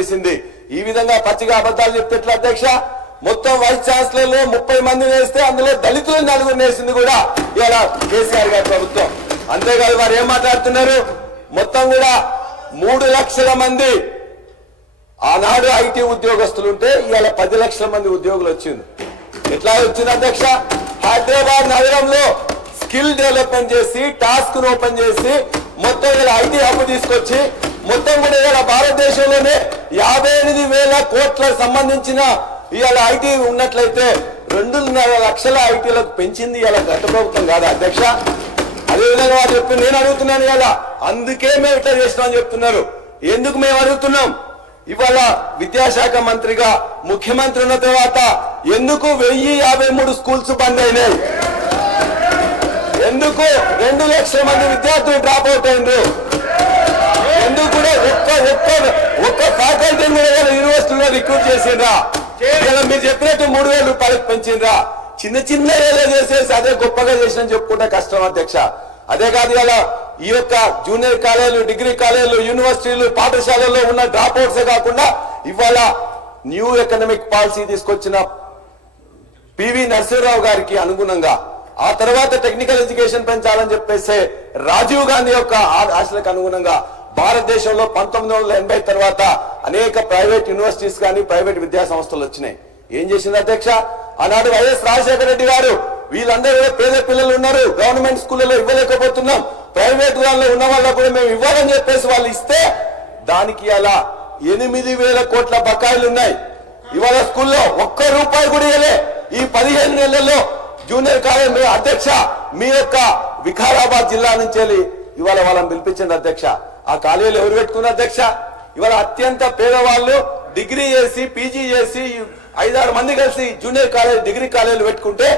వేసింది. ఈ విధంగా పచ్చిగా అబద్ధాలు చెప్తే ఎట్లా అధ్యక్ష? మొత్తం వైస్ ఛాన్సలర్లు 30 మందిని వేస్తే అందులో దళితులు 4 వేసింది కూడా ఇలా కేసీఆర్ గారి ప్రభుత్వం. అంతేకాదు వారు ఏం మాట్లాడుతున్నారు? మొత్తం కూడా 3 లక్షల మంది ఆనాడు ఐటీ ఉద్యోగస్తులు ఉంటే ఇవాళ 10 లక్షల మంది ఉద్యోగులు వచ్చింది. ఎట్లా వచ్చింది అధ్యక్ష? హైదరాబాద్ నగరంలో స్కిల్ డెవలప్మెంట్ చేసి టాస్క్ ఓపెన్ చేసి మొత్తం ఇలా ఐటీ హబ్ తీసుకొచ్చి మొత్తం కూడా ఇలా భారతదేశంలోనే 58,000 కోట్ల సంబంధించిన ఇవాళ ఐటీ ఉన్నట్లయితే 2.5 లక్షల ఐటీలకు పెంచింది ఇలా గత ప్రభుత్వం కాదా అధ్యక్ష? అదేవిధంగా వారు చెప్తున్నారు. నేను అడుగుతున్నాను ఇలా, అందుకే మేము ఇట్లా చేస్తున్నామని చెప్తున్నారు. ఎందుకు మేము అడుగుతున్నాం? ఇవాళ విద్యాశాఖ మంత్రిగా ముఖ్యమంత్రి ఉన్న తర్వాత ఎందుకు 1053 స్కూల్స్ బంద్ అయినాయి? ఎందుకు 2 లక్షల మంది విద్యార్థులు డ్రాప్ అవుట్ అయినారు? ఎందుకు కూడా ఒక్క ఫ్యాకల్టీని కూడా యూనివర్సిటీలో రిక్రూట్ చేసిండ్రా? ఇలా మీరు చెప్పినట్టు 3,000 రూపాయలకు పెంచిండ్రా? చిన్న చిన్న ఏదో చేసేసి అదే గొప్పగా చేసిన చెప్పుకుంటే కష్టం అధ్యక్ష. అదే కాదు ఇలా ఈ యొక్క జూనియర్ కాలేజీలు, డిగ్రీ కాలేజీలు, యూనివర్సిటీలు, పాఠశాలల్లో ఉన్న డ్రాప్ అవుట్సే కాకుండా ఇవాళ న్యూ ఎకనామిక్ పాలసీ తీసుకొచ్చిన పివి నరసింహరావు గారికి అనుగుణంగా ఆ తర్వాత టెక్నికల్ ఎడ్యుకేషన్ పెంచాలని చెప్పేసి రాజీవ్ గాంధీ యొక్క ఆశలకు అనుగుణంగా భారతదేశంలో 1980 తర్వాత అనేక ప్రైవేట్ యూనివర్సిటీస్ కానీ ప్రైవేట్ విద్యా సంస్థలు వచ్చినాయి. ఏం చేసింది అధ్యక్ష? ఆనాడు వైఎస్ రాజశేఖర రెడ్డి గారు వీళ్ళందరూ పేద పిల్లలు ఉన్నారు, గవర్నమెంట్ స్కూళ్ళలో ఇవ్వలేకపోతున్నాం, ప్రైవేట్ వాళ్ళలో ఉన్న వాళ్ళకు కూడా మేము ఇవ్వాలని చెప్పేసి వాళ్ళు ఇస్తే దానికి అలా 8,000 కోట్ల బకాయిలు ఉన్నాయి. ఇవాళ స్కూల్లో ₹1 కూడా ఇవ్వలే. ఈ 15 నెలల్లో జూనియర్ కాలేజ్ అధ్యక్ష మీ యొక్క వికారాబాద్ జిల్లా నుంచి వెళ్ళి ఇవాళ వాళ్ళని పిలిపించండి అధ్యక్ష. ఆ కాలేజీలు ఎవరు పెట్టుకున్నారు అధ్యక్ష? ఇవాళ అత్యంత పేదవాళ్ళు డిగ్రీ చేసి పీజీ చేసి 5-6 మంది కలిసి జూనియర్ కాలేజ్ డిగ్రీ కాలేజీలు పెట్టుకుంటే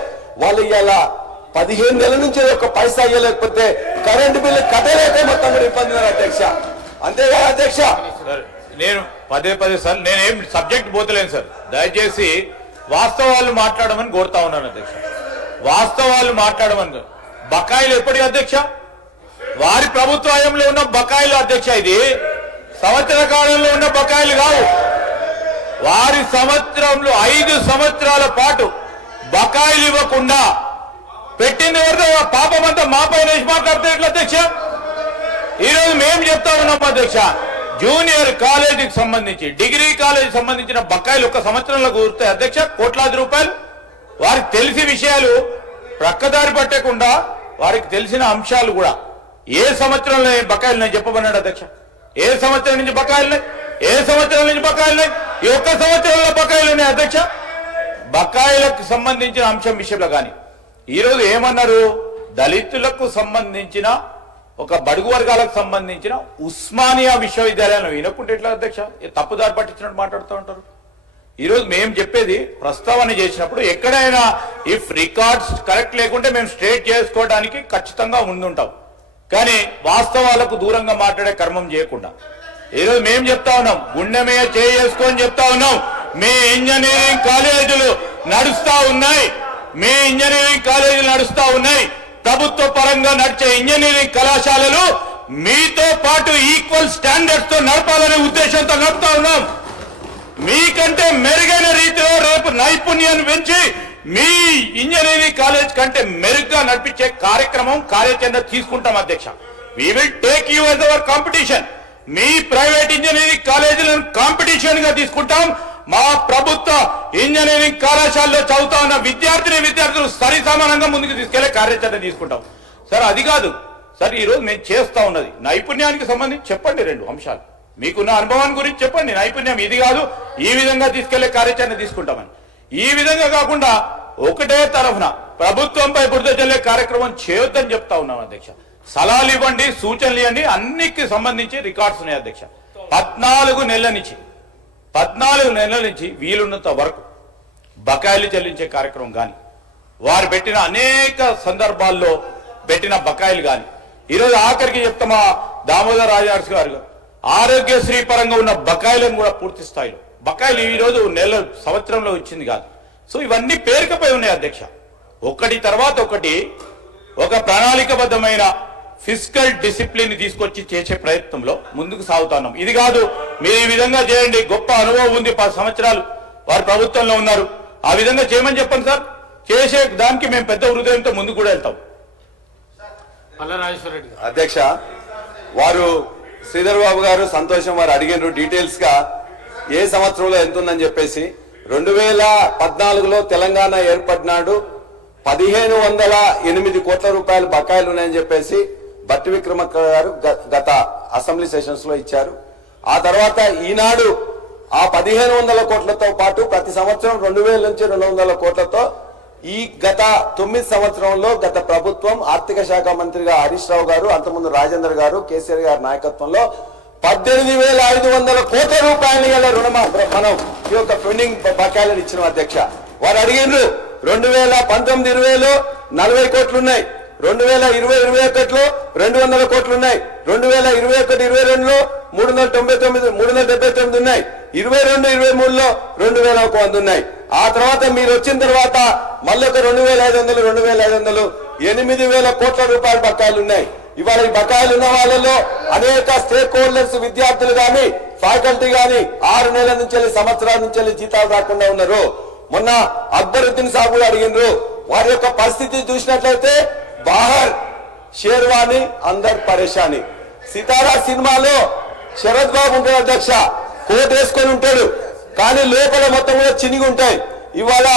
వాళ్ళు ఇవాళ 15 నెలల నుంచి ఒక పైసా ఇవ్వలేకపోతే కరెంటు బిల్లు కట్టలేక మొత్తం కూడా ఇబ్బంది ఉన్నారు అధ్యక్ష. అంతేగా అధ్యక్ష? నేను పదే సార్ నేనేం సబ్జెక్ట్ పోతలేను సార్. దయచేసి వాస్తవాలు మాట్లాడమని కోరుతా ఉన్నాను అధ్యక్ష. వాస్తవాలు మాట్లాడమని. బకాయిలు ఎప్పటికీ అధ్యక్ష? వారి ప్రభుత్వ హయాంలో ఉన్న బకాయిలు అధ్యక్ష. ఇది సంవత్సర కాలంలో ఉన్న బకాయిలు కావు. వారి సంవత్సరంలో 5 సంవత్సరాల పాటు బకాయిలు ఇవ్వకుండా పెట్టింది ఎవరితో? పాపమంతా మా పైన వేసి మాట్లాడితే ఎట్లా అధ్యక్ష? ఈరోజు మేము చెప్తా ఉన్నాం అధ్యక్ష, జూనియర్ కాలేజీకి సంబంధించి డిగ్రీ కాలేజీకి సంబంధించిన బకాయిలు 1 సంవత్సరంలో కూరుతాయి అధ్యక్ష, కోట్లాది రూపాయలు. వారికి తెలిసి విషయాలు ప్రక్కదారి పట్టకుండా వారికి తెలిసిన అంశాలు కూడా ఏ సంవత్సరంలో బకాయిలు నేను చెప్పమన్నాడు అధ్యక్ష. ఏ సంవత్సరం నుంచి బకాయిలున్నాయి? ఏ సంవత్సరం నుంచి బకాయిలున్నాయి? ఈ 1 సంవత్సరంలో బకాయిలు ఉన్నాయి అధ్యక్ష. బకాయిలకు సంబంధించిన అంశం విషయంలో కానీ ఈరోజు ఏమన్నారు? దళితులకు సంబంధించిన ఒక బడుగు వర్గాలకు సంబంధించిన ఉస్మానియా విశ్వవిద్యాలయం వినకుంటే ఎట్లా అధ్యక్ష? తప్పుదారి పట్టించినట్టు మాట్లాడుతూ ఉంటారు. ఈరోజు మేము చెప్పేది ప్రస్తావన చేసినప్పుడు ఎక్కడైనా ఇఫ్ రికార్డ్స్ కరెక్ట్ లేకుంటే మేము స్ట్రేట్ చేసుకోవడానికి ఖచ్చితంగా ముందుంటాం. కానీ వాస్తవాలకు దూరంగా మాట్లాడే కర్మం చేయకుండా ఈరోజు మేము చెప్తా ఉన్నాం, గుండె మీద చేసుకొని చెప్తా ఉన్నాం, మీ ఇంజనీరింగ్ కాలేజీలు నడుస్తా ఉన్నాయి, మీ ఇంజనీరింగ్ కాలేజీలు నడుస్తా ఉన్నాయి. ప్రభుత్వ పరంగా నడిచే ఇంజనీరింగ్ కళాశాలలు మీతో పాటు ఈక్వల్ స్టాండర్డ్స్ తో నడపాలనే ఉద్దేశంతో నడుపుతా ఉన్నాం. మీకంటే మెరుగైన రీతిలో రేపు నైపుణ్యాన్ని పెంచి మీ ఇంజనీరింగ్ కాలేజ్ కంటే మెరుగ్గా నడిపించే కార్యక్రమం కార్యాచరణ తీసుకుంటాం అధ్యక్ష. We will take you as our competition. మీ ప్రైవేట్ ఇంజనీరింగ్ కాలేజీలను కాంపిటీషన్ గా తీసుకుంటాం. మా ప్రభుత్వ ఇంజనీరింగ్ కళాశాలలో చదువుతా ఉన్న విద్యార్థులు సరి సమానంగా ముందుకు తీసుకెళ్లే కార్యాచరణ తీసుకుంటాం సార్. అది కాదు సార్, ఈ రోజు మేము చేస్తా ఉన్నది నైపుణ్యానికి సంబంధించి చెప్పండి 2 అంశాలు. మీకున్న అనుభవాన్ని గురించి చెప్పండి. నైపుణ్యం ఇది కాదు, ఈ విధంగా తీసుకెళ్లే కార్యాచరణ తీసుకుంటామని. ఈ విధంగా కాకుండా ఒకటే తరఫున ప్రభుత్వంపై బురద జల్లే కార్యక్రమం చేయొద్దని చెప్తా ఉన్నాం అధ్యక్ష. సలహాలు ఇవ్వండి, సూచనలు ఇవ్వండి, అన్నిటికి సంబంధించి రికార్డ్స్ ఉన్నాయి అధ్యక్ష. 14 నెలల నుంచి వీలున్నంత వరకు బకాయిలు చెల్లించే కార్యక్రమం కానీ వారు పెట్టిన అనేక సందర్భాల్లో పెట్టిన బకాయిలు కానీ ఈరోజు ఆఖరికి చెప్తామా దామోదర్ రాజార్స్ గారు ఆరోగ్యశ్రీ పరంగా ఉన్న బకాయిలను కూడా పూర్తి స్థాయిలో బకాయిలు ఈరోజు సంవత్సరంలో ఇచ్చింది కాదు. సో ఇవన్నీ పేరుకపై ఉన్నాయి అధ్యక్ష. ఒకటి తర్వాత ఒకటి ఒక ప్రణాళికబద్ధమైన ఫిజికల్ డిసిప్లిన్ తీసుకొచ్చి చేసే ప్రయత్నంలో ముందుకు సాగుతున్నాం. ఇది కాదు మీరు ఈ విధంగా చేయండి, గొప్ప అనుభవం ఉంది, 10 సంవత్సరాలు వారు ప్రభుత్వంలో ఉన్నారు, ఆ విధంగా చేయమని చెప్పండి సార్. చేసే దానికి మేము పెద్ద హృదయంతో ముందుకు కూడా వెళ్తాం. అధ్యక్ష, వారు శ్రీధర్ బాబు గారు సంతోషం వారు అడిగినారు డీటెయిల్స్ గా ఏ సంవత్సరంలో ఎంత ఉందని చెప్పేసి. 2014లో తెలంగాణ ఏర్పడినాడు 1508 కోట్ల రూపాయలు బకాయిలు ఉన్నాయని చెప్పేసి బట్టి విక్రమార్క గారు గత అసెంబ్లీ సెషన్స్ లో ఇచ్చారు. ఆ తర్వాత ఈనాడు ఆ 1500 కోట్లతో పాటు ప్రతి సంవత్సరం 2000 నుంచి 200 కోట్లతో ఈ గత 9 సంవత్సరంలో గత ప్రభుత్వం ఆర్థిక శాఖ మంత్రిగా హరీష్ రావు గారు, అంతకుముందు రాజేందర్ గారు, కేసీఆర్ గారి నాయకత్వంలో 18,500 కోట్ల రూపాయలు మనం ఈ యొక్క పెండింగ్ బకాయిలను ఇచ్చిన అధ్యక్ష. వారు అడిగినారు 2019-20లో 40 కోట్లు ఉన్నాయి, 2020-21లో 200 కోట్లు ఉన్నాయి, 2021-22లో 379 ఉన్నాయి, 22-23లో 2100 ఉన్నాయి. ఆ తర్వాత మీరు వచ్చిన తర్వాత మళ్ళీ ఒక 2,500 8,000 కోట్ల రూపాయల బకాయిలు ఉన్నాయి. ఇవాళ ఈ బకాయిలు ఉన్న వాళ్ళలో అనేక స్టేక్ హోల్డర్స్, విద్యార్థులు గాని ఫ్యాకల్టీ గాని 6 నెలల నుంచి సంవత్సరాల నుంచి జీతాలు రాకుండా ఉన్నారు. మొన్న అక్బరుద్దీన్ సాబ్ కూడా అడిగినారు. వారి యొక్క పరిస్థితి చూసినట్లయితే బాహర్ షేర్వాణి అందర్ పరేషాని. సితారా సినిమాలో శరత్ బాబు ఉంటాడు అధ్యక్ష, కోట్ వేసుకొని ఉంటాడు, కానీ లోపల మొత్తం కూడా చినిగి ఉంటాయి. ఇవాళ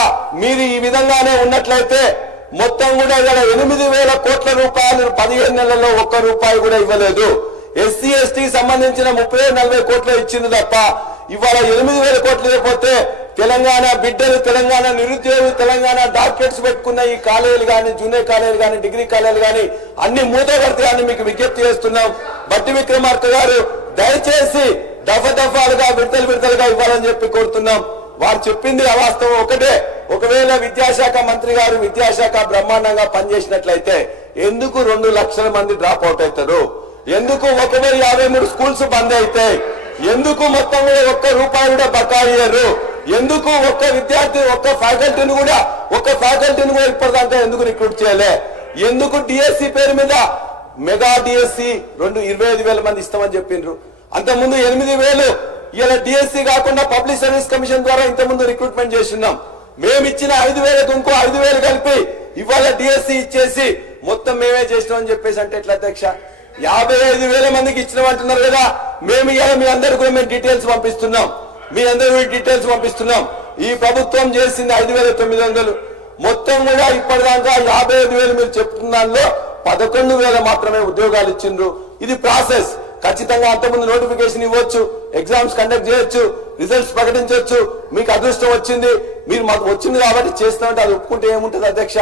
మీరు ఈ విధంగానే ఉన్నట్లయితే మొత్తం కూడా ఇవాళ 8,000 కోట్ల రూపాయలు 15 నెలల్లో 1 రూపాయి కూడా ఇవ్వలేదు. ఎస్సీ ఎస్టీకి సంబంధించిన 30-40 కోట్లు ఇచ్చింది తప్ప ఇవాళ 8,000 కోట్లు లేకపోతే తెలంగాణ బిడ్డలు, తెలంగాణ నిరుద్యోగులు, తెలంగాణ డాక్టరేట్స్ పెట్టుకున్న ఈ కాలేజీలు కానీ, జూనియర్ కాలేజీలు కానీ, డిగ్రీ కాలేజీలు కానీ అన్ని మూతపడతాయని మీకు విజ్ఞప్తి చేస్తున్నాం. బట్టి విక్రమార్క గారు దయచేసి దఫాలుగా విడతలుగా ఇవ్వాలని చెప్పి కోరుతున్నాం. వారు చెప్పింది అవాస్తవం ఒకటే. ఒకవేళ విద్యాశాఖ మంత్రి గారు విద్యాశాఖ బ్రహ్మాండంగా పనిచేసినట్లయితే ఎందుకు 2 లక్షల మంది డ్రాప్ అవుట్ అవుతారు? ఎందుకు 1,053 స్కూల్స్ బంద్ అవుతాయి? ఎందుకు మొత్తం కూడా 1 రూపాయి కూడా బకాయియ్యారు? ఎందుకు ఒక్క విద్యార్థి, ఒక్క ఫ్యాకల్టీని కూడా ఇప్పటిదాకా ఎందుకు రిక్రూట్ చేయలే? ఎందుకు డిఎస్సి పేరు మీద మెగా డిఎస్సి 25,000 మంది ఇస్తామని చెప్పిండ్రు. అంతకుముందు 8,000. ఇలా డిఎస్సి కాకుండా పబ్లిక్ సర్వీస్ కమిషన్ ద్వారా ఇంతకుముందు రిక్రూట్మెంట్ చేస్తున్నాం. మేము ఇచ్చిన 5,000కు ఇంకో 5,000 కలిపి ఇవాళ డిఎస్సి ఇచ్చేసి మొత్తం మేమే చేసినాం అని చెప్పేసి అంటే ఎట్లా అధ్యక్ష? 55,000 మందికి ఇచ్చినామంటున్నారు కదా. మేము ఇవాళ మీ అందరు కూడా మేము డీటెయిల్స్ పంపిస్తున్నాం. ఈ ప్రభుత్వం చేసింది 5,900. మొత్తం కూడా ఇప్పటిదాకా 55,000 మీరు చెప్తున్న దానిలో 11,000 మాత్రమే ఉద్యోగాలు ఇచ్చిండ్రు. ఇది ప్రాసెస్. ఖచ్చితంగా అంతకుముందు నోటిఫికేషన్ ఇవ్వచ్చు, ఎగ్జామ్స్ కండక్ట్ చేయొచ్చు, రిజల్ట్స్ ప్రకటించవచ్చు. మీకు అదృష్టం వచ్చింది, మీరు మాకు వచ్చింది కాబట్టి చేస్తామంటే అది ఒప్పుకుంటే ఏముంటుంది అధ్యక్ష?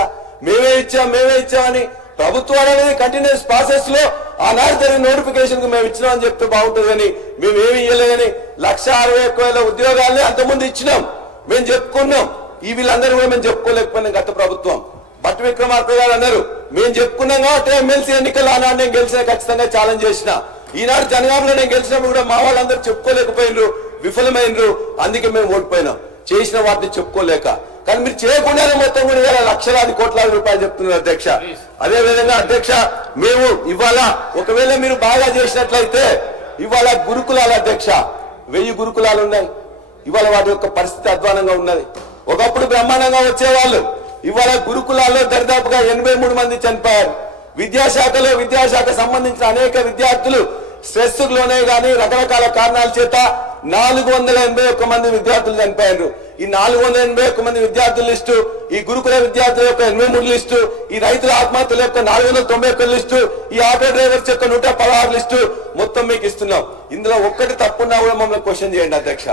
మేమే ఇచ్చామని ప్రభుత్వాలు అనేది కంటిన్యూస్ ప్రాసెస్ లో ఆనాడు జరిగిన నోటిఫికేషన్ కు మేము ఇచ్చినామని చెప్తే బాగుంటుంది కానీ మేమేమి ఇవ్వలేదని 1,61,000 ఉద్యోగాల్ని అంతకుముందు ఇచ్చినాం, మేము చెప్పుకున్నాం. ఈ వీళ్ళందరూ కూడా మేము చెప్పుకోలేకపోయినాం. గత ప్రభుత్వం బట్టి విక్రమార్క గారు అన్నారు మేము చెప్పుకున్నాం కాబట్టి ఎమ్మెల్సీ ఎన్నికలు ఆనాడు నేను గెలిచిన ఖచ్చితంగా ఛాలెంజ్ చేసిన. ఈనాడు జనగాంలో నేను గెలిచినప్పుడు కూడా మా వాళ్ళందరూ చెప్పుకోలేకపోయినరు, విఫలమైనరు. అందుకే మేము ఓడిపోయినాం, చేసిన వాటిని చెప్పుకోలేక. కానీ మీరు చేయకుండానే మొత్తం కూడా లక్షలాది కోట్లాది రూపాయలు చెప్తున్నారు అధ్యక్ష. అదే విధంగా అధ్యక్ష, మేము ఇవాళ ఒకవేళ మీరు బాగా చేసినట్లయితే ఇవాళ గురుకులాలు అధ్యక్ష 1000 గురుకులాలు ఉన్నాయి. ఇవాళ వాటి యొక్క పరిస్థితి అధ్వానంగా ఉన్నది. ఒకప్పుడు బ్రహ్మాండంగా వచ్చేవాళ్ళు, ఇవాళ గురుకులాల్లో దరిదాపుగా 83 మంది చనిపోయారు. విద్యాశాఖ సంబంధించిన అనేక విద్యార్థులు స్ట్రెస్ లోనే గాని రకరకాల కారణాల చేత 481 మంది విద్యార్థులు చనిపోయారు. ఈ 481 మంది విద్యార్థుల లిస్టు, ఈ గురుకుల విద్యార్థుల యొక్క 83 లిస్టు, ఈ రైతుల ఆత్మహత్యల యొక్క 491 లిస్టు, ఈ ఆటో డ్రైవర్స్ యొక్క 116 లిస్టు మొత్తం మీకు ఇస్తున్నాం. ఇందులో ఒక్కటి తప్పున్నా కూడా మమ్మల్ని క్వశ్చన్ చేయండి అధ్యక్ష.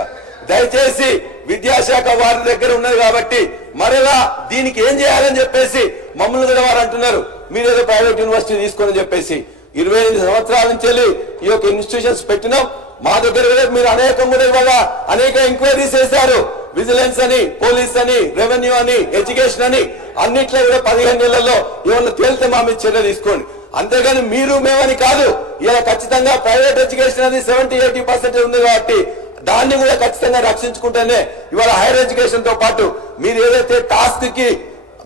దయచేసి విద్యాశాఖ వారి దగ్గర ఉన్నది కాబట్టి మరలా దీనికి ఏం చేయాలని చెప్పేసి మమ్మల్ని కూడా వారు అంటున్నారు మీరు ఏదో ప్రైవేట్ యూనివర్సిటీ తీసుకొని చెప్పేసి. 28 సంవత్సరాల నుంచి ఈ యొక్క ఇన్స్టిట్యూషన్స్ పెట్టినాం. మా దగ్గర మీరు అనేక ఎంక్వైరీస్ చేశారు. విజిలెన్స్ అని, పోలీస్ అని, రెవెన్యూ అని, ఎడ్యుకేషన్ అని అన్నిట్లో కూడా 15 నెలల్లో ఏమన్నా తేలితే మా మీద చర్య తీసుకోండి. అంతేగాని మీరు మేమని కాదు. ఇలా ఖచ్చితంగా ప్రైవేట్ ఎడ్యుకేషన్ అనేది 70-80% ఉంది కాబట్టి దాన్ని కూడా ఖచ్చితంగా రక్షించుకుంటేనే ఇవాళ హైయర్ ఎడ్యుకేషన్ తో పాటు మీరు ఏదైతే టాస్క్ కి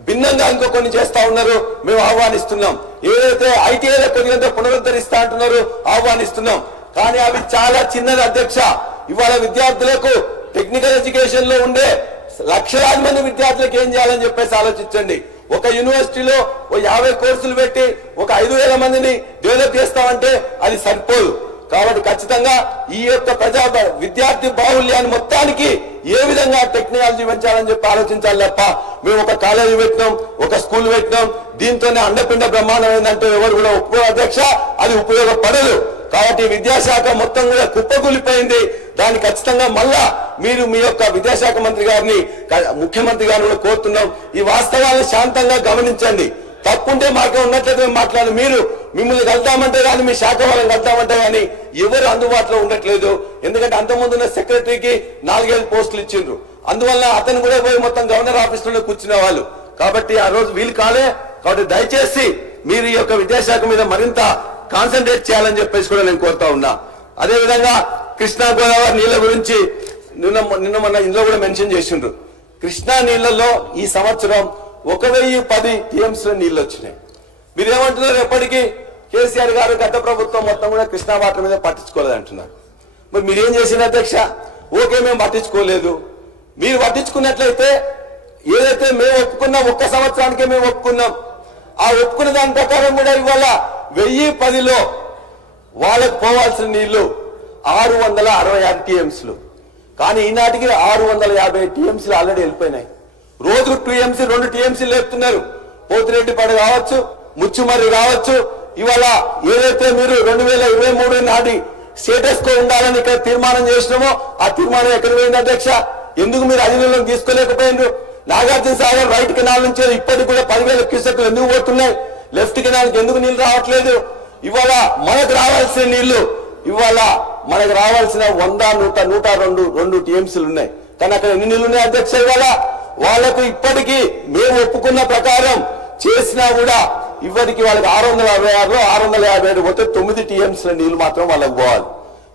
భిన్నంగా ఇంకో కొన్ని చేస్తా ఉన్నారో మేము ఆహ్వానిస్తున్నాం. ఏదైతే ఐటీఐలో కొద్దిగా పునరుద్ధరిస్తా అంటున్నారో ఆహ్వానిస్తున్నాం. కానీ అవి చాలా చిన్నది అధ్యక్ష. ఇవాళ విద్యార్థులకు టెక్నికల్ ఎడ్యుకేషన్ లో ఉండే లక్షలాది మంది విద్యార్థులకు ఏం చేయాలని చెప్పేసి ఆలోచించండి. ఒక యూనివర్సిటీలో 50 కోర్సులు పెట్టి ఒక 5,000 మందిని డెవలప్ చేస్తామంటే అది సరిపోదు. కాబట్టి ఖచ్చితంగా ఈ యొక్క విద్యార్థి బాహుళ్యాన్ని మొత్తానికి ఏ విధంగా టెక్నాలజీ పెంచాలని చెప్పి ఆలోచించాలి తప్ప మేము ఒక కాలేజీ పెట్టినాం, ఒక స్కూల్ పెట్టినాం, దీంతోనే అండపిండ బ్రహ్మాండం ఏంటంటే ఎవరు కూడా ఒప్పుకో అధ్యక్ష, అది ఉపయోగపడదు. కాబట్టి విద్యాశాఖ మొత్తం కూడా కుప్పకూలిపోయింది. దాన్ని ఖచ్చితంగా మళ్ళా మీరు మీ యొక్క విద్యాశాఖ మంత్రి గారిని ముఖ్యమంత్రి గారిని కూడా కోరుతున్నాం. ఈ వాస్తవాలను శాంతంగా గమనించండి. తప్పుంటే మాకే ఉన్నట్లయితే మేము మాట్లాడు. మీరు మిమ్మల్ని కలుద్దామంటే కానీ మీ శాఖ వాళ్ళని కలుద్దామంటే కానీ ఎవరు అందుబాటులో ఉండట్లేదు. ఎందుకంటే అంతకుముందున్న సెక్రటరీకి 4-5 పోస్టులు ఇచ్చిండ్రు. అందువల్ల అతను కూడా పోయి మొత్తం గవర్నర్ ఆఫీస్ లోనే కూర్చునే వాళ్ళు. కాబట్టి ఆ రోజు వీలు కాలే. కాబట్టి దయచేసి మీరు ఈ యొక్క విద్యాశాఖ మీద మరింత కాన్సన్ట్రేట్ చేయాలని చెప్పేసి కూడా నేను కోరుతా ఉన్నా. అదేవిధంగా కృష్ణా గోదావరి నీళ్ల గురించి నిన్న మొన్న ఇందులో కూడా మెన్షన్ చేసిండ్రు. కృష్ణా నీళ్లలో ఈ సంవత్సరం 1010 టీఎంసీ నీళ్లు వచ్చినాయి. మీరేమంటున్నారు? ఎప్పటికీ కేసీఆర్ గారు గత ప్రభుత్వం మొత్తం కూడా కృష్ణా వాటర్ మీద పట్టించుకోలేదు అంటున్నారు. మరి మీరేం చేసిన అధ్యక్ష? ఓకే, మేము పట్టించుకోలేదు. మీరు పట్టించుకున్నట్లయితే ఏదైతే మేము ఒప్పుకున్నాం, 1 సంవత్సరానికే మేము ఒప్పుకున్నాం. ఆ ఒప్పుకున్న దాని ప్రకారం కూడా ఇవాళ 1010లో వాళ్ళకు పోవాల్సిన నీళ్లు 666 టీఎంసీలు. కానీ ఈనాటికి 650 టీఎంసీలు ఆల్రెడీ వెళ్ళిపోయినాయి. రోజు 2 టీఎంసీలు లేపుతున్నారు. పోతిరెడ్డిపాడు కావచ్చు, ముచ్చుమర్రి కావచ్చు. ఇవాళ ఏదైతే మీరు 2023 నాటి స్టేటస్ కో ఉండాలని ఇక్కడ తీర్మానం చేసినామో ఆ తీర్మానం ఎక్కడ పోయింది అధ్యక్ష? ఎందుకు మీరు అధినంలోకి తీసుకోలేకపోయిండ్రు? నాగార్జున సాగర్ రైట్ కెనాల్ నుంచి ఇప్పటికి కూడా 10,000 క్యూసెక్లు ఎందుకు పోతున్నాయి? లెఫ్ట్ కెనాల్కి ఎందుకు నీళ్లు రావట్లేదు? ఇవాళ మనకు రావాల్సిన నీళ్లు ఇవాళ మనకు రావాల్సిన 100, 100, 102 టీఎంసీలు ఉన్నాయి. కానీ అక్కడ ఎన్ని నీళ్లు ఉన్నాయి అధ్యక్ష? ఇవాళ వాళ్లకు ఇప్పటికీ మేము ఒప్పుకున్న ప్రకారం చేసినా కూడా ఇప్పటికి వాళ్ళకి 666లో 657 పోతే 9 టీఎంసీల నీళ్లు మాత్రం వాళ్ళకి పోవాలి.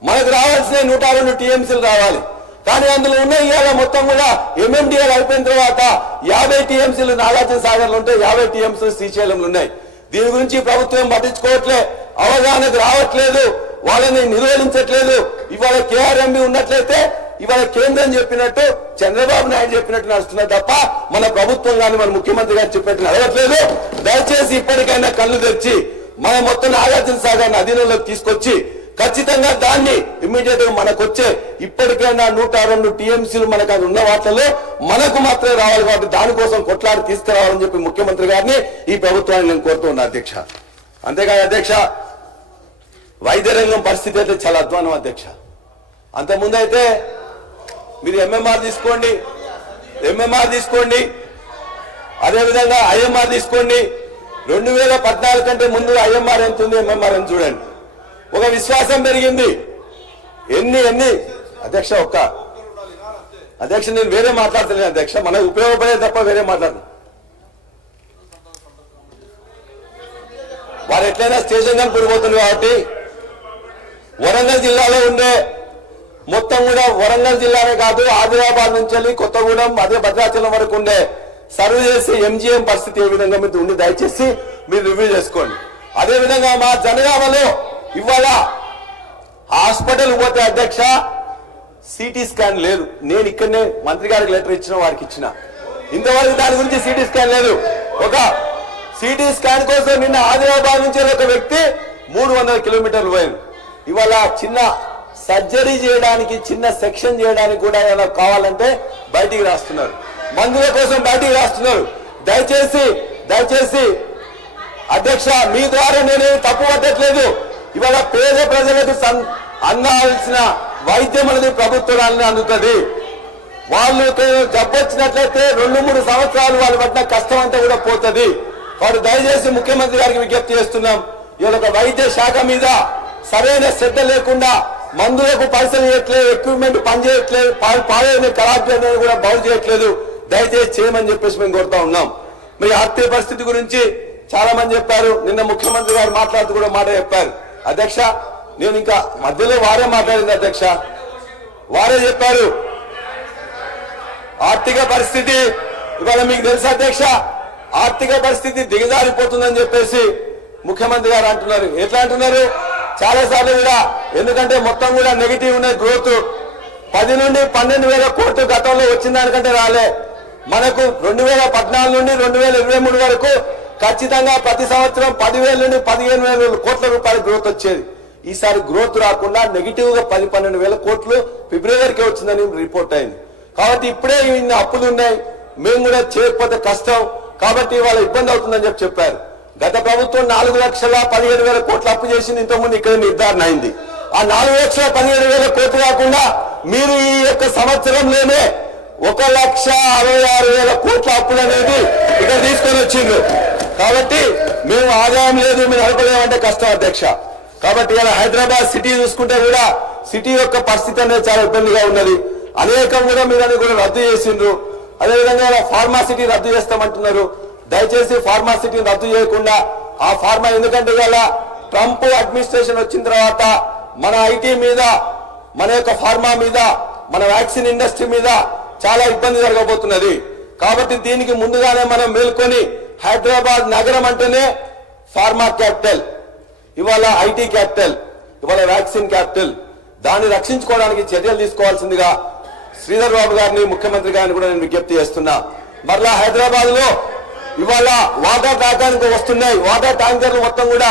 మనకు రావాల్సిన 102 టీఎంసీలు రావాలి. కానీ అందులో ఉన్నాయి ఇవాళ మొత్తం కూడా ఎంఎండిఆర్ అయిపోయిన తర్వాత 50 టీఎంసీలు నాగార్జున సాగర్లు ఉంటే 50 టీఎంసీలు శ్రీశైలంలో ఉన్నాయి. దీని గురించి ప్రభుత్వం పట్టించుకోవట్లే, అవగాహనకు రావట్లేదు, వాళ్ళని నిర్వహించట్లేదు. ఇవాళ కేఆర్ఎంబి ఉన్నట్లయితే ఇవాళ కేంద్రం చెప్పినట్టు చంద్రబాబు నాయుడు చెప్పినట్టు నడుస్తున్నారు తప్ప మన ప్రభుత్వం కానీ మన ముఖ్యమంత్రి గారు చెప్పినట్టు నడవట్లేదు. దయచేసి ఇప్పటికైనా కళ్ళు తెరిచి మన మొత్తం నాగార్జున సాగర్ అధీనంలోకి తీసుకొచ్చి ఖచ్చితంగా దాన్ని ఇమ్మీడియట్ గా మనకు వచ్చే ఇప్పటికైనా 102 టీఎంసీలు మనకు అది ఉన్న వాటిలో మనకు మాత్రమే రావాలి. కాబట్టి దానికోసం కొట్లాడి తీసుకురావాలని చెప్పి ముఖ్యమంత్రి గారిని ఈ ప్రభుత్వాన్ని నేను కోరుతున్నా అధ్యక్ష. అంతేకాదు అధ్యక్ష, వైద్య రంగం పరిస్థితి అయితే చాలా అధ్వానం అధ్యక్ష. అంతకుముందు అయితే మీరు ఎంఎంఆర్ తీసుకోండి, అదేవిధంగా ఐఎంఆర్ తీసుకోండి. 2014 కంటే ముందు ఐఎంఆర్ ఎంత ఉంది, ఎంఎంఆర్ ఎంత చూడండి. ఒక విశ్వాసం పెరిగింది. ఎన్ని అధ్యక్ష అధ్యక్ష నేను వేరే మాట్లాడతలేను అధ్యక్ష, మనకు ఉపయోగపడే తప్ప వేరే మాట్లాడను. వారు ఎట్లయినా స్టేషన్ కనిపిపోతుంది కాబట్టి వరంగల్ జిల్లాలో ఉండే మొత్తం కూడా వరంగల్ జిల్లానే కాదు ఆదిలాబాద్ నుంచి వెళ్ళి కొత్తగూడెం అదే భద్రాచలం వరకు ఉండే సర్వ్ చేసి ఎంజీఎం పరిస్థితి ఏ విధంగా మీరు ఉండి దయచేసి మీరు రివ్యూ చేసుకోండి. అదేవిధంగా మా జనగామలో ఇవాళ హాస్పిటల్ పోతే అధ్యక్ష సిటీ స్కాన్ లేదు. నేను ఇక్కడనే మంత్రి గారికి లెటర్ ఇచ్చిన, వారికి ఇచ్చిన, ఇంతవరకు దాని గురించి సిటీ స్కాన్ లేదు. ఒక సిటీ స్కాన్ కోసం నిన్న ఆదిలాబాద్ నుంచి ఒక వ్యక్తి 300 కిలోమీటర్లు పోయింది. ఇవాళ చిన్న సర్జరీ చేయడానికి, చిన్న సెక్షన్ చేయడానికి కూడా ఏమైనా కావాలంటే బయటికి రాస్తున్నారు, మందుల కోసం బయటికి రాస్తున్నారు. దయచేసి అధ్యక్ష మీ ద్వారా నేనేమి తప్పు పట్టట్లేదు. ఇవాళ పేద ప్రజలకు అందాల్సిన వైద్యం అనేది ప్రభుత్వాన్ని అందుతుంది. వాళ్ళు జబ్బు వచ్చినట్లయితే 2-3 సంవత్సరాలు వాళ్ళు పట్టిన కష్టం అంతా కూడా పోతుంది. వాడు దయచేసి ముఖ్యమంత్రి గారికి విజ్ఞప్తి చేస్తున్నాం, ఇవాళ ఒక వైద్య శాఖ మీద సరైన శ్రద్ధ లేకుండా మందులకు పైసలు ఇవ్వట్లేదు, ఎక్విప్మెంట్ పనిచేయట్లేదు, పాడైన కళాజ్ఞానాన్ని కూడా బాగు చేయట్లేదు. దయచేసి చేయమని చెప్పేసి మేము కోరుతా ఉన్నాం. మీ ఆర్థిక పరిస్థితి గురించి చాలా మంది చెప్పారు. నిన్న ముఖ్యమంత్రి గారు మాట్లాడుతూ కూడా మాట చెప్పారు అధ్యక్ష. నేను ఇంకా మధ్యలో వారే మాట్లాడింది అధ్యక్ష, వారే చెప్పారు ఆర్థిక పరిస్థితి ఇవాళ మీకు తెలుసు అధ్యక్ష, ఆర్థిక పరిస్థితి దిగజారిపోతుందని చెప్పేసి ముఖ్యమంత్రి గారు అంటున్నారు. ఎట్లా అంటున్నారు? చాలా సార్లు కూడా, ఎందుకంటే మొత్తం కూడా నెగిటివ్ ఉన్న గ్రోత్ 10 నుండి 12,000 కోట్లు గతంలో వచ్చిన దానికంటే రాలే. మనకు 2014 నుండి 2023 వరకు ఖచ్చితంగా ప్రతి సంవత్సరం 10,000 నుండి 15,000 కోట్ల రూపాయల గ్రోత్ వచ్చేది. ఈసారి గ్రోత్ రాకుండా నెగిటివ్ గా 10-12,000 కోట్లు ఫిబ్రవరికి వచ్చిందని రిపోర్ట్ అయింది. కాబట్టి ఇప్పుడే ఇన్ని అప్పులు ఉన్నాయి, మేము కూడా చేయకపోతే కష్టం, కాబట్టి వాళ్ళ ఇబ్బంది అవుతుందని చెప్పారు. గత ప్రభుత్వం 4,17,000 కోట్ల అప్పు చేసింది. ఇంతకుముందు ఇక్కడ నిర్ధారణ అయింది. ఆ 4,17,000 కోట్లు కాకుండా మీరు ఈ యొక్క సంవత్సరంలోనే 1,66,000 కోట్ల అప్పులు అనేది ఇక్కడ తీసుకొని వచ్చిండ్రు. కాబట్టి మేము ఆదాయం లేదు, మేము నడపలేమంటే కష్టం అధ్యక్ష. కాబట్టి ఇలా హైదరాబాద్ సిటీ చూసుకుంటే కూడా సిటీ యొక్క పరిస్థితి అనేది చాలా ఇబ్బందిగా ఉన్నది. అనేకం కూడా మీరు అని కూడా రద్దు చేసిండ్రు. అదేవిధంగా ఫార్మా సిటీ రద్దు చేస్తామంటున్నారు. దయచేసి ఫార్మా సిటీని రద్దు చేయకుండా ఆ ఫార్మా, ఎందుకంటే ఇవాళ ట్రంప్ అడ్మినిస్ట్రేషన్ వచ్చిన తర్వాత మన ఐటీ మీద, మన యొక్క ఫార్మా మీద, మన వ్యాక్సిన్ ఇండస్ట్రీ మీద చాలా ఇబ్బంది జరగబోతున్నది. కాబట్టి దీనికి ముందుగానే మనం మేల్కొని హైదరాబాద్ నగరం అంటేనే ఫార్మా క్యాపిటల్, ఇవాళ ఐటీ క్యాపిటల్, ఇవాళ వ్యాక్సిన్ క్యాపిటల్, దాన్ని రక్షించుకోవడానికి చర్యలు తీసుకోవాల్సిందిగా శ్రీధర్ బాబు గారిని, ముఖ్యమంత్రి గారిని కూడా నేను విజ్ఞప్తి చేస్తున్నా. మరలా హైదరాబాద్ లో ఇవాళ వాటర్ ట్యాంకర్లు వస్తున్నాయి. వాటర్ ట్యాంకర్లు మొత్తం కూడా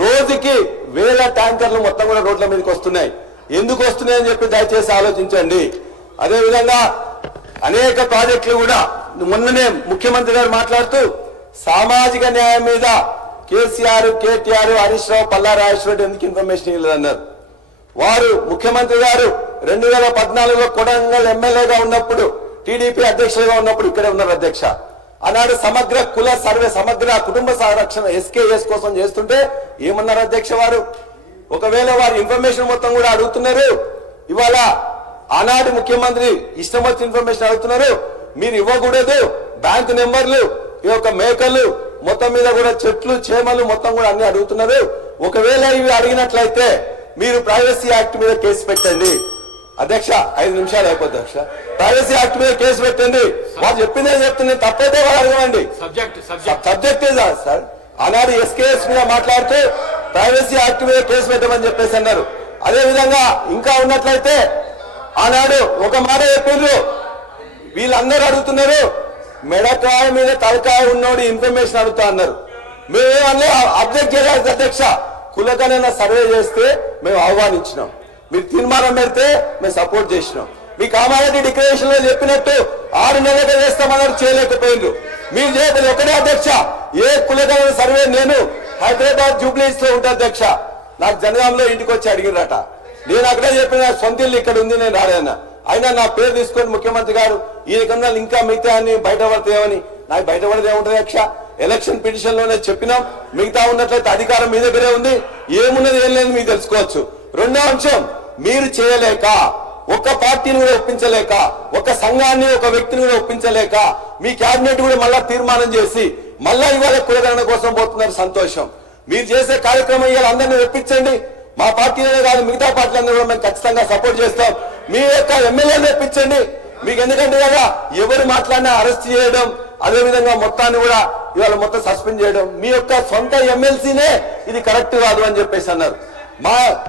రోజుకి 1000 ట్యాంకర్లు మొత్తం కూడా రోడ్ల మీదకి వస్తున్నాయి. ఎందుకు వస్తున్నాయని చెప్పి దయచేసి ఆలోచించండి. అదేవిధంగా అనేక ప్రాజెక్టులు కూడా మొన్ననే ముఖ్యమంత్రి గారు మాట్లాడుతూ సామాజిక న్యాయం మీద కేసీఆర్, కేటీఆర్, హరీష్ రావు, పల్లా రాజేశ్వరరెడ్డి ఎందుకు ఇన్ఫర్మేషన్ ఇవ్వలేదన్నారు. వారు ముఖ్యమంత్రి గారు 2014లో కొడంగల్ ఎమ్మెల్యేగా ఉన్నప్పుడు, టీడీపీ అధ్యక్షులుగా ఉన్నప్పుడు ఇక్కడే ఉన్నారు అధ్యక్ష. ఆనాడు సమగ్ర కుల సర్వే, సమగ్ర కుటుంబ సంరక్షణ SKS కోసం చేస్తుంటే ఏమన్నారు అధ్యక్ష వారు? ఒకవేళ వారి ఇన్ఫర్మేషన్ మొత్తం కూడా అడుగుతున్నారు. ఇవాళ ఆనాడు ముఖ్యమంత్రి ఇష్టం వచ్చిన ఇన్ఫర్మేషన్ అడుగుతున్నారు. మీరు ఇవ్వకూడదు, బ్యాంకు నెంబర్లు, ఈ యొక్క మేకలు మొత్తం మీద కూడా చెట్లు, చేమలు మొత్తం కూడా అన్ని అడుగుతున్నారు. ఒకవేళ ఇవి అడిగినట్లయితే మీరు ప్రైవసీ యాక్ట్ మీద కేసు పెట్టండి అధ్యక్ష. 5 నిమిషాలు అయిపోద్ది అధ్యక్ష. ప్రైవసీ యాక్ట్ మీద కేసు పెట్టండి. వాళ్ళు చెప్పిందే చెప్తున్నాను, తప్పైతే వాళ్ళు అడగండి. సబ్జెక్ట్ సార్ ఆనాడు SKS మీద మాట్లాడుతూ ప్రైవసీ యాక్ట్ మీద కేసు పెట్టమని చెప్పేసి అన్నారు. అదే విధంగా ఇంకా ఉన్నట్లయితే ఆనాడు ఒక మాట చెప్పిండ్రు, వీళ్ళందరూ అడుగుతున్నారు మెడకాయ మీద తలకాయ ఉన్నోడి ఇన్ఫర్మేషన్ అడుగుతా అన్నారు. మేమేమన్నా అబ్జెక్ట్ చేయలేదు అధ్యక్ష. కులగణన సర్వే చేస్తే మేము ఆహ్వానించినాం, మీరు తీర్మానం పెడితే మేము సపోర్ట్ చేసినాం. మీ కామారెడ్డి డిక్లరేషన్ లో చెప్పినట్టు 6 నెలలుగా చేస్తామన్నారు, చేయలేకపోయిండ్రు. మీరు చేయలేదు ఒకటే అధ్యక్ష. ఏ కులగణన సర్వే నేను హైదరాబాద్ జూబ్లీస్ లో ఉంటా అధ్యక్ష. నాకు జనగాంలో ఇంటికి వచ్చి అడిగిరట. నేను అక్కడే చెప్పిన సొంత ఇల్లు ఇక్కడ ఉంది, నేను రాలేనా. అయినా నా పేరు తీసుకొని ముఖ్యమంత్రి గారు ఈ రకంగా ఇంకా మిగతా అన్ని బయటపడతాయేమని. నాకు బయటపడితే ఏముంటుంది అధ్యక్ష? ఎలక్షన్ పిటిషన్ లోనే చెప్పినాం. మిగతా ఉన్నట్లయితే అధికారం మీ దగ్గరే ఉంది, ఏమున్నది ఏం లేదు మీకు తెలుసుకోవచ్చు. రెండో అంశం, మీరు చేయలేక, ఒక పార్టీని కూడా ఒప్పించలేక, ఒక సంఘాన్ని, ఒక వ్యక్తిని కూడా ఒప్పించలేక మీ కేబినెట్ కూడా మళ్ళా తీర్మానం చేసి మళ్ళా ఇవాళ కులగణన కోసం పోతున్నారు. సంతోషం. మీరు చేసే కార్యక్రమం ఇవాళ అందరినీ ఒప్పించండి. మా పార్టీనే కాదు, మిగతా పార్టీలందరూ కూడా మేము ఖచ్చితంగా సపోర్ట్ చేస్తాం. మీ యొక్క ఎమ్మెల్యేని ఒప్పించండి. మీకు ఎందుకంటే కదా ఎవరు మాట్లాడినా అరెస్ట్ చేయడం, అదేవిధంగా మొత్తాన్ని కూడా ఇవాళ మొత్తం సస్పెండ్ చేయడం, మీ యొక్క సొంత ఎమ్మెల్సీనే ఇది కరెక్ట్ కాదు అని చెప్పేసి అన్నారు.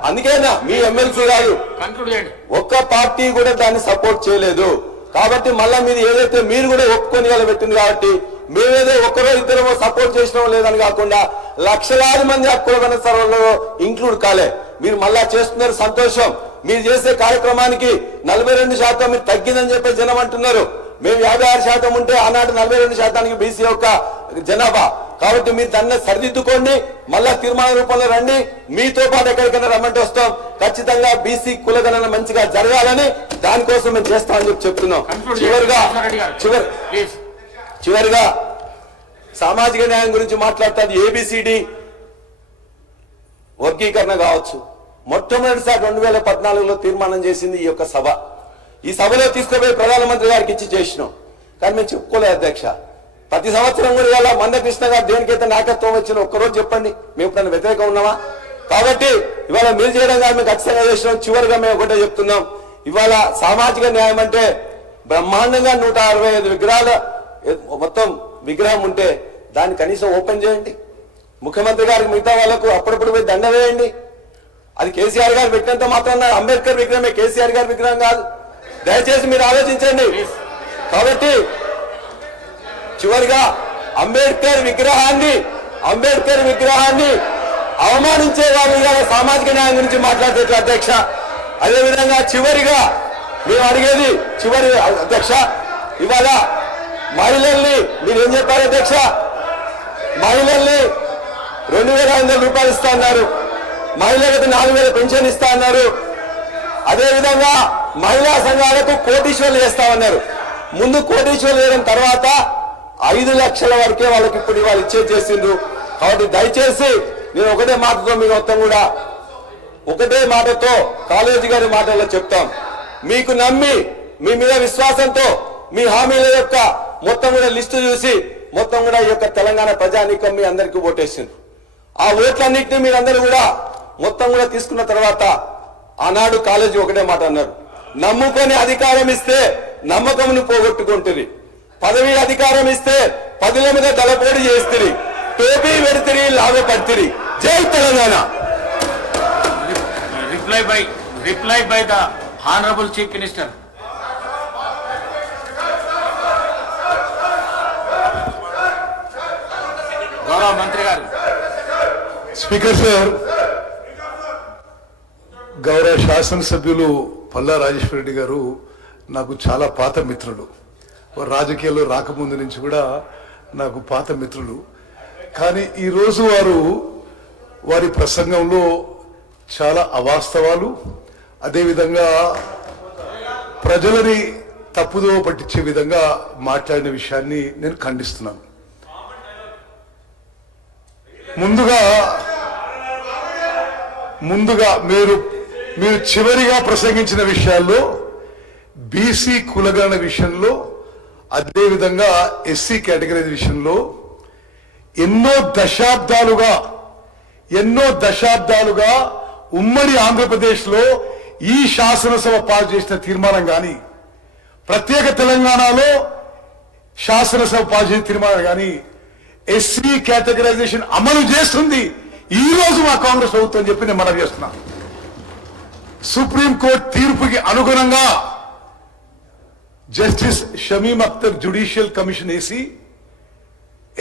అందుకేనా మీ ఎమ్మెల్సీ కాదు, ఒక్క పార్టీ కూడా దాన్ని సపోర్ట్ చేయలేదు. కాబట్టి మళ్ళా మీరు ఏదైతే మీరు కూడా ఒప్పుకొని ఇలా పెట్టింది కాబట్టి మేమేదో ఒకరో ఇద్దరమో సపోర్ట్ చేసినామో లేదని కాకుండా లక్షలాది మంది కులగణన సర్వేలో ఇంక్లూడ్ కాలే. మీరు మళ్ళా చేస్తున్నారు, సంతోషం. మీరు చేసే కార్యక్రమానికి 42% మీరు తగ్గిందని చెప్పి జనం అంటున్నారు. మేము 56% ఉంటే ఆనాడు 42% బీసీ యొక్క జనాభా. కాబట్టి మీరు దాన్ని సరిదిద్దుకోండి, మళ్ళా తీర్మాన రూపంలో రండి. మీతో పాటు ఎక్కడికైనా రమ్మంటే వస్తాం. ఖచ్చితంగా బీసీ కులగణన మంచిగా జరగాలని దానికోసం మేము చేస్తామని చెప్పి చెప్తున్నాం. చివరిగా సామాజిక న్యాయం గురించి మాట్లాడుతుంది. ABCD వర్గీకరణ కావచ్చు. మొట్టమొదటిసారి 2014లో తీర్మానం చేసింది ఈ యొక్క సభ. ఈ సభలో తీసుకుపోయి ప్రధానమంత్రి గారికి ఇచ్చి చేసినాం. కానీ మేము చెప్పుకోలేదు అధ్యక్ష. ప్రతి సంవత్సరం కూడా ఇవాళ మందకృష్ణ గారు దేనికైతే నాయకత్వం వచ్చిన ఒక్కరోజు చెప్పండి, మేము ఎప్పుడైనా వ్యతిరేకంగా ఉన్నామా? కాబట్టి ఇవాళ మీరు చేయడం కానీ మేము ఖచ్చితంగా చేసినాం. చివరిగా మేము ఒకటే చెప్తున్నాం, ఇవాళ సామాజిక న్యాయం అంటే బ్రహ్మాండంగా 165 విగ్రహాల మొత్తం విగ్రహం ఉంటే దాన్ని కనీసం ఓపెన్ చేయండి. ముఖ్యమంత్రి గారికి మిగతా వాళ్ళకు అప్పుడప్పుడు పోయి దండ వేయండి. అది కేసీఆర్ గారు పెట్టినంత మాత్రం అంబేద్కర్ విగ్రహమే, కేసీఆర్ గారి విగ్రహం కాదు. దయచేసి మీరు ఆలోచించండి. కాబట్టి చివరిగా అంబేద్కర్ విగ్రహాన్ని అవమానించే వాళ్ళు ఇవాళ సామాజిక న్యాయం గురించి మాట్లాడేట్లు అధ్యక్ష. అదేవిధంగా చివరిగా మేము అడిగేది అధ్యక్ష, ఇవాళ మహిళల్ని మీరేం చెప్పారు అధ్యక్ష? మహిళల్ని 2,500 రూపాయలు ఇస్తా అన్నారు, మహిళలకు 4,000 పెన్షన్ ఇస్తా అన్నారు. అదేవిధంగా మహిళా సంఘాలకు కోటీశ్వర్లు చేస్తామన్నారు. ముందు కోటీశ్వర్లు చేయడం తర్వాత 5 లక్షల వరకే వాళ్ళకి ఇప్పుడు వాళ్ళు చేసిండ్రు. కాబట్టి దయచేసి నేను ఒకటే మాటతో మీరు మొత్తం కూడా ఒకటే మాటతో కాలేజీ గారి మాటల్లో చెప్తాం. మీకు నమ్మి మీ మీద విశ్వాసంతో మీ హామీల యొక్క మొత్తం కూడా లిస్టు చూసి మొత్తం కూడా ఈ యొక్క తెలంగాణ ప్రజానీకం మీ అందరికీ ఓటేసింది. ఆ ఓట్లన్నింటినీ మీరందరూ కూడా మొత్తం కూడా తీసుకున్న తర్వాత ఆనాడు కాలేజీ ఒకటే మాట అన్నారు, నమ్ముకొని అధికారం ఇస్తే నమ్మకంను పోగొట్టుకుంటుంది, పదవి అధికారం ఇస్తే పదుల మీద తలపోడి చేస్తుంది, టోపీ పెడితిరి లాభపడితిరి. జై Telangana. Reply by the honourable chief minister. గౌరవ మంత్రి గారు. స్పీకర్ సార్, గౌరవ శాసనసభ్యులు పల్లా రాజేశ్వర రెడ్డి గారు నాకు చాలా పాత మిత్రులు. రాజకీయాల్లో రాకముందు నుంచి కూడా నాకు పాత మిత్రులు. కానీ ఈరోజు వారి ప్రసంగంలో చాలా అవాస్తవాలు, అదేవిధంగా ప్రజలని తప్పుదోవ పట్టించే విధంగా మాట్లాడిన విషయాన్ని నేను ఖండిస్తున్నాను. ముందుగా మీరు చివరిగా ప్రసంగించిన విషయాల్లో బీసీ కులగణన విషయంలో, అదేవిధంగా ఎస్సీ కేటగిరీ విషయంలో ఎన్నో దశాబ్దాలుగా ఉమ్మడి ఆంధ్రప్రదేశ్ లో ఈ శాసనసభ పాస్ చేసిన తీర్మానం కానీ, ప్రత్యేక తెలంగాణలో శాసనసభ పాస్ చేసిన తీర్మానం కానీ ఎస్సీ కేటగరైజేషన్ అమలు చేస్తుంది ఈ రోజు మా కాంగ్రెస్ ప్రభుత్వం చెప్పి నేను మనవి చేస్తున్నా. సుప్రీంకోర్టు తీర్పుకి అనుగుణంగా justice Shamim Akhtar judicial commission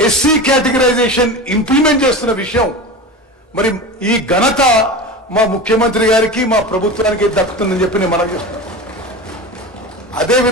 SC categorisation implement చేస్తున్న విషయం మరి ఈ ఘనత మా ముఖ్యమంత్రి గారికి మా ప్రభుత్వానికి దక్కుతుందని చెప్పి నేను మనవి చేస్తున్నా. అదే